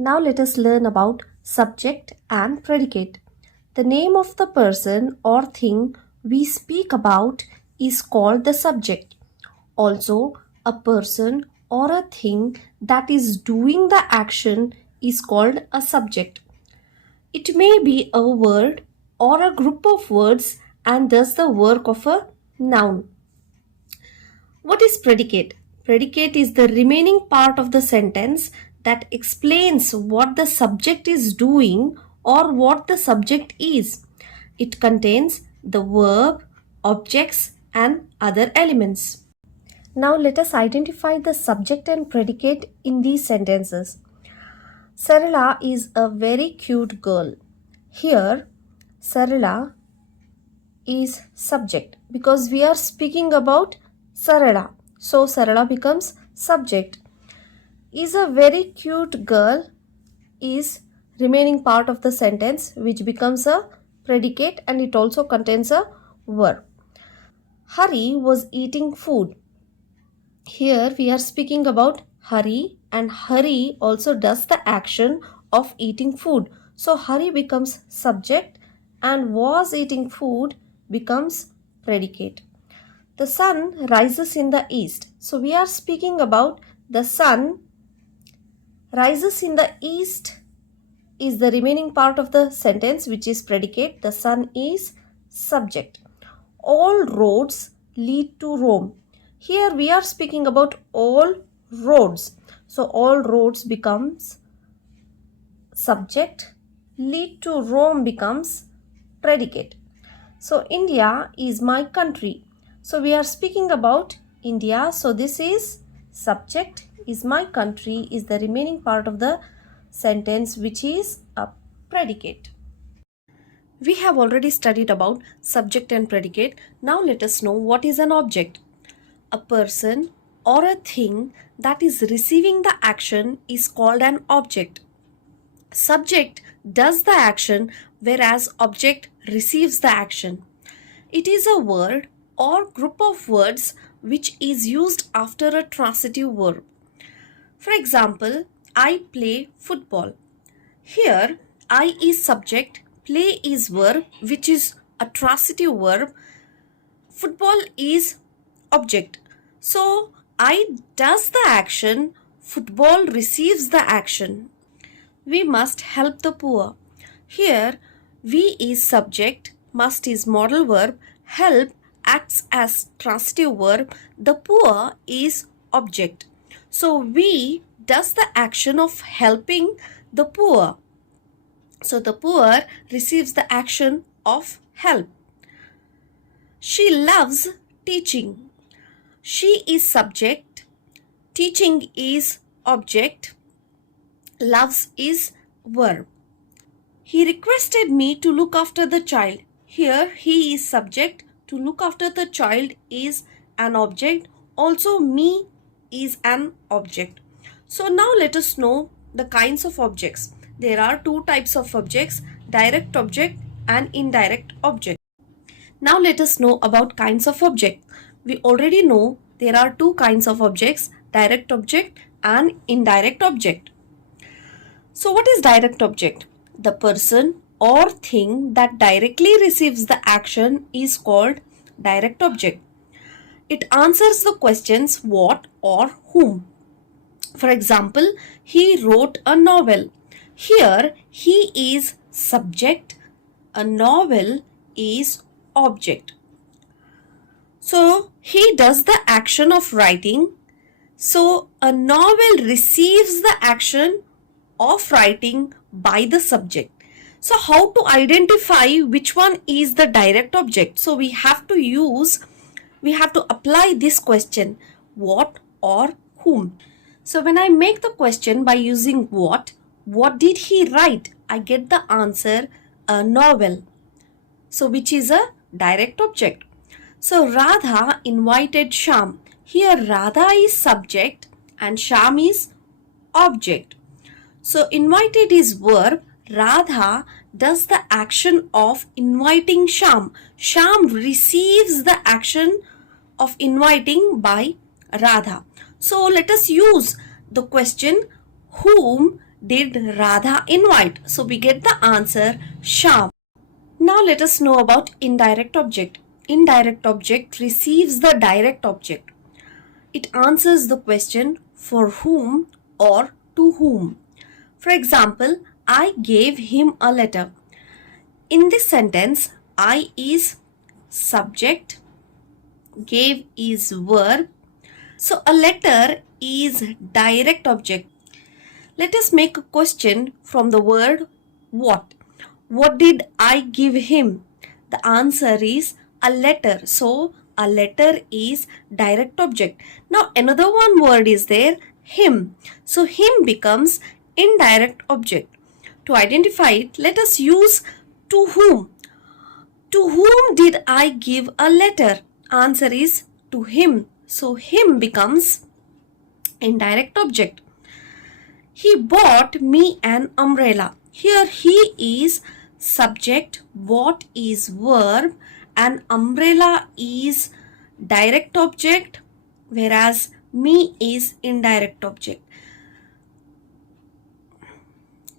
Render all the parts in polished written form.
Now let us learn about subject and predicate. The name of the person or thing we speak about is called the subject. Also, a person or a thing that is doing the action is called a subject. It may be a word or a group of words and does the work of a noun. What is predicate? Predicate is the remaining part of the sentence that explains what the subject is doing or what the subject is. It contains the verb, objects, and other elements. Now let us identify the subject and predicate in these sentences. Sarala is a very cute girl. Here, Sarala is subject because we are speaking about Sarala. So Sarala becomes subject. Is a very cute girl is remaining part of the sentence which becomes a predicate and it also contains a verb. Hari was eating food. Here we are speaking about Hari and Hari also does the action of eating food. So Hari becomes subject and was eating food becomes predicate. The sun rises in the east. So we are speaking about the sun rises in the east is the remaining part of the sentence which is predicate. The sun is subject. All roads lead to Rome. Here we are speaking about all roads. So all roads becomes subject. Lead to Rome becomes predicate. So India is my country. So we are speaking about India. So this is subject is my country is the remaining part of the sentence which is a predicate. We have already studied about subject and predicate. Now let us know what is an object. A person or a thing that is receiving the action is called an object. Subject does the action whereas object receives the action. It is a word or group of words which is used after a transitive verb. For example, I play football. Here, I is subject, play is verb which is a transitive verb, football is object. So, I does the action, football receives the action. We must help the poor. Here, we is subject, must is modal verb, help acts as transitive verb, the poor is object. So, we does the action of helping the poor. So, the poor receives the action of help. She loves teaching. She is subject, teaching is object, loves is verb. He requested me to look after the child. Here he is subject, to look after the child is an object, also me is an object. So now let us know the kinds of objects. There are two types of objects, direct object and indirect object. Now let us know about kinds of object. We already know there are two kinds of objects, direct object and indirect object. So what is direct object? The person or thing that directly receives the action is called direct object. It answers the questions what or whom. For example, he wrote a novel. Here, he is subject, a novel is object. So, he does the action of writing. So, a novel receives the action of writing by the subject. So, how to identify which one is the direct object? So, we have to apply this question, what or whom. So, when I make the question by using what did he write? I get the answer, a novel. So, which is a direct object. So, Radha invited Sham. Here, Radha is subject and Sham is object. So, invited is verb. Radha does the action of inviting Sham. Sham receives the action of inviting by Radha. So, let us use the question whom did Radha invite? So we get the answer Sham. Now let us know about indirect object. Indirect object receives the direct object. It answers the question for whom or to whom. For example, I gave him a letter. In this sentence, I is subject, gave is verb. So a letter is direct object. Let us make a question from the word what. What did I give him? The answer is a letter. So a letter is direct object. Now another one word is there, him. So him becomes indirect object. To identify it, let us use to whom. To whom did I give a letter? Answer is to him. So him becomes indirect object. He bought me an umbrella. Here he is subject, bought is verb, and umbrella is direct object, whereas me is indirect object.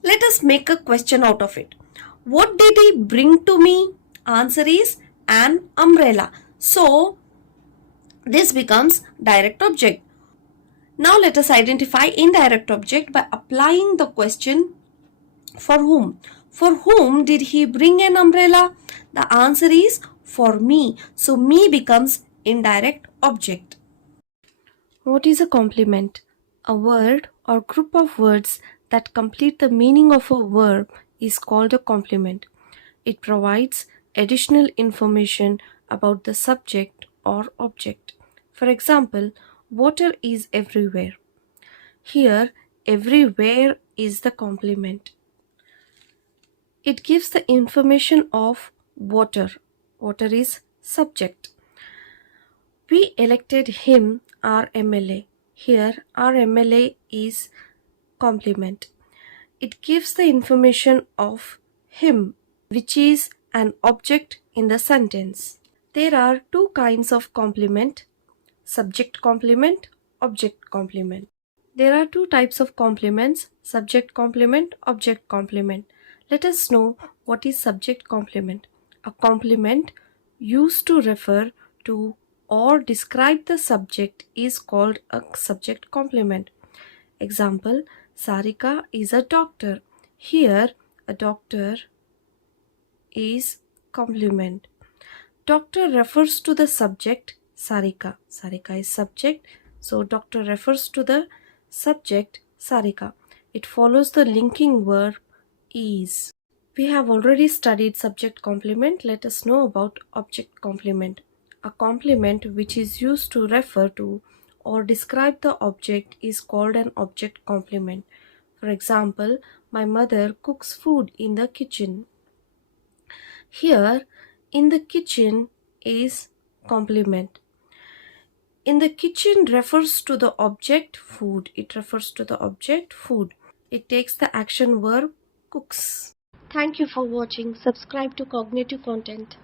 Let us make a question out of it. What did he bring to me? Answer is an umbrella. So this becomes direct object. Now let us identify indirect object by applying the question for whom. For whom did he bring an umbrella? The answer is for me. So me becomes indirect object. What is a complement? A word or group of words that complete the meaning of a verb is called a complement. It provides additional information about the subject or object. For example, water is everywhere. Here, everywhere is the complement. It gives the information of water. Water is subject. We elected him our MLA. Here, our MLA is complement. It gives the information of him, which is an object in the sentence. There are two kinds of complement: subject complement, object complement. There are two types of complements: subject complement, object complement. Let us know what is subject complement. A complement used to refer to or describe the subject is called a subject complement. Example, Sarika is a doctor. Here, a doctor is complement. Doctor refers to the subject Sarika. Sarika is subject, so doctor refers to the subject Sarika. It follows the linking verb is. We have already studied subject complement. Let us know about object complement. A complement which is used to refer to or describe the object is called an object complement. For example, my mother cooks food in the kitchen. Here, in the kitchen is complement. In the kitchen refers to the object food. It refers to the object food. It takes the action verb cooks. Thank you for watching. Subscribe to Cognitive Content.